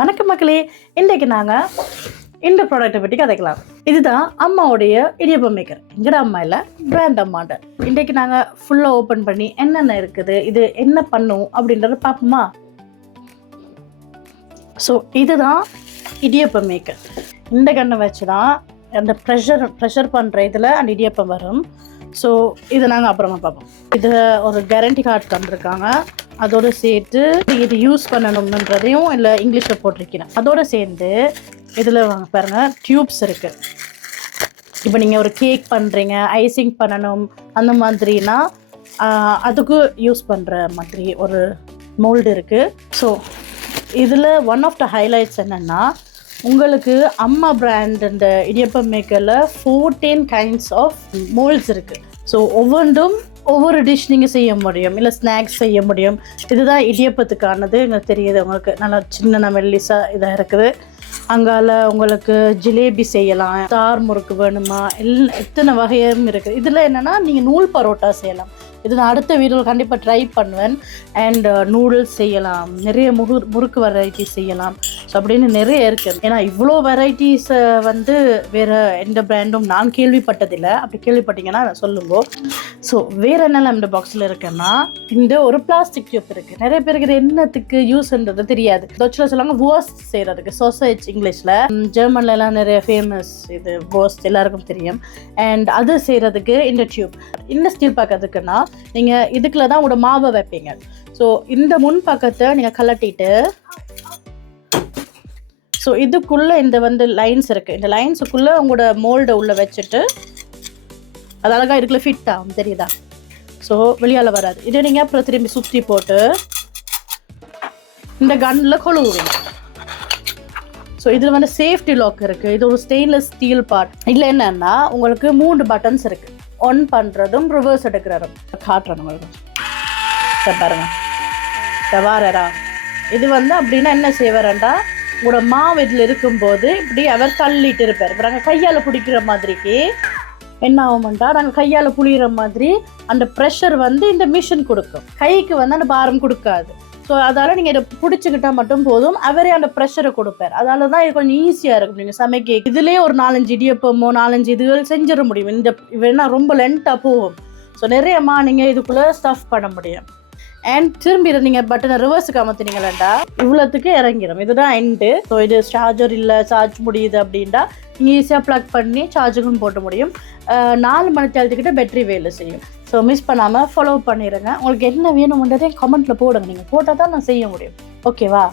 வணக்கம் மக்களே, இன்றைக்கு நாங்கள் இந்த ப்ராடக்ட்டை பற்றி கதைக்கலாம். இதுதான் அம்மாவுடைய இடியப்பம் மேக்கர். எங்கட அம்மா இல்லை, பிராண்ட் அம்மாண்ட. இன்றைக்கு நாங்கள் ஃபுல்லாக ஓப்பன் பண்ணி என்னென்ன இருக்குது, இது என்ன பண்ணும் அப்படின்றத பார்ப்போமா. ஸோ இதுதான் இடியப்பம் மேக்கர். இந்த கண்ணை வச்சு தான் அந்த ப்ரெஷர் பண்ணுற இதில் அந்த இடியப்பம் வரும். ஸோ இதை நாங்கள் அப்புறமா பார்ப்போம். இதை ஒரு கேரண்டி கார்டு தந்துருக்காங்க. அதோடு சேர்த்து இது யூஸ் பண்ணணும்ன்றதையும் இல்லை இங்கிலீஷில் போட்டிருக்கிறேன். அதோடு சேர்ந்து இதில் வாங்க பாருங்கள், டியூப்ஸ் இருக்குது. இப்போ நீங்கள் ஒரு கேக் பண்ணுறீங்க, ஐசிங் பண்ணணும் அந்த மாதிரினா அதுக்கு யூஸ் பண்ணுற மாதிரி ஒரு மோல்டு இருக்குது. ஸோ இதில் ஒன் ஆஃப் த ஹைலைட்ஸ் என்னென்னா, உங்களுக்கு அம்மா பிராண்ட் இந்த இடியப்பம் மேக்கரில் 14 கைண்ட்ஸ் ஆஃப் மோல்ட்ஸ் இருக்குது. ஸோ ஒவ்வொன்றும் ஒவ்வொரு டிஷ் நீங்கள் செய்ய முடியும், இல்லை ஸ்நாக்ஸ் செய்ய முடியும். இதுதான் இடியப்பத்துக்கானது. எனக்கு தெரியுது உங்களுக்கு நல்லா சின்ன மெல்லிஸாக இதாக இருக்குது. அங்கால உங்களுக்கு ஜிலேபி செய்யலாம், தார் முறுக்கு வேணுமா, எத்தனை வகையும் இருக்குது. இதில் என்னென்னா நீங்கள் நூல் பரோட்டா செய்யலாம். இது நான் அடுத்த வீடியோவில் கண்டிப்பாக ட்ரை பண்ணுவேன். அண்ட் நூடுல்ஸ் செய்யலாம், நிறைய முறுக்கு வெரைட்டிஸ் செய்யலாம். ஸோ அப்படின்னு நிறைய இருக்குது. ஏன்னா இவ்வளோ வெரைட்டிஸை வேறு எந்த பிராண்டும் நான் கேள்விப்பட்டதில்லை. அப்படி கேள்விப்பட்டீங்கன்னா நான் சொல்லுவோம். ஸோ வேறு என்னெல்லாம் இந்த பாக்ஸில் இருக்குன்னா, இந்த ஒரு பிளாஸ்டிக் டியூப் இருக்குது. நிறைய பேருக்கு இது என்னத்துக்கு யூஸ்ன்றது தெரியாது. தொச்சில் சொல்லுவாங்க வோஸ்ட் செய்கிறதுக்கு, சோசேஜ் இங்கிலீஷில். ஜெர்மன்லலாம் நிறைய ஃபேமஸ் இது வோஸ்ட், எல்லாருக்கும் தெரியும். அண்ட் அது செய்கிறதுக்கு இந்த டியூப். இந்த ஸ்டீல் பார்க்கறதுக்குன்னா நீங்கள் இதுக்குள்ள தான் உங்களோட மாவை வைப்பீங்க. ஸோ இந்த முன் பக்கத்தை நீங்கள் கலட்டிட்டு, ஸோ இதுக்குள்ளே இந்த லைன்ஸ் இருக்குது. இந்த லைன்ஸுக்குள்ளே உங்களோட மோல்டை உள்ளே வச்சுட்டு அது அழகாக இதுக்குள்ளே ஃபிட் ஆகும், தெரியுதா? ஸோ வெளியால் வராது. இதை நீங்கள் அப்புறம் திரும்பி சுற்றி போட்டு இந்த கன்னில் கொழுவுவீங்க. ஸோ இதில் சேஃப்டி லாக் இருக்குது. இது ஒரு ஸ்டெயின்லெஸ் ஸ்டீல் பார்ட். இதில் என்னென்னா உங்களுக்கு 3 பட்டன்ஸ் இருக்குது. ஆன் பண்ணுறதும் ரிவர்ஸ் எடுக்கிறதும். காட்டுறேன் உங்களுக்கு பாருங்க. தவாரா இது அப்படின்னா என்ன செய்வாரண்டா, உங்களோட மாவு இதில் இருக்கும்போது இப்படி அவர் தள்ளிட்டு இருப்பார். இப்போ நாங்கள் கையால் பிடிக்கிற மாதிரிக்கு என்ன ஆகும்ண்டா, நாங்கள் கையால் புளிகிற மாதிரி அந்த ப்ரெஷர் இந்த மிஷின் கொடுக்கும். கைக்கு அந்த பாரம் கொடுக்காது. ஸோ அதால் நீங்கள் இதை பிடிச்சிக்கிட்டால் மட்டும் போதும், அவரே அந்த ப்ரெஷரை கொடுப்பார். அதால தான் இது கொஞ்சம் ஈஸியாக இருக்கும் நீங்கள் சமைக்க. இதுலேயே ஒரு 4-5 இடியப்பமோ 4-5 இதுகள் செஞ்சிட முடியும். இந்த வேணா ரொம்ப லென்த்தாக போகும். ஸோ நிறையமா நீங்கள் இதுக்குள்ளே ஸ்டஃப் பண்ண முடியும். அண்ட் திரும்பி நீங்கள் பட்டனை ரிவர்ஸுக்கு அமர்த்தினீங்களா இவ்வளோத்துக்கு இறங்கிடும். இதுதான் எண்டு. ஸோ இது சார்ஜர் இல்லை, சார்ஜ் முடியுது அப்படின்ட்டா நீங்கள் ஈஸியாக ப்ளக் பண்ணி சார்ஜுக்கும் போட்ட முடியும். 4 மணி நேரத்துக்கிட்ட பேட்டரி வேலை செய்யும். ஸோ மிஸ் பண்ணாமல் ஃபாலோ பண்ணிடுங்க. உங்களுக்கு என்ன வேணும்ன்றதே கமெண்ட்டில் போடுங்க. நீங்கள் போட்டால் தான் நான் செய்ய முடியும். ஓகேவா?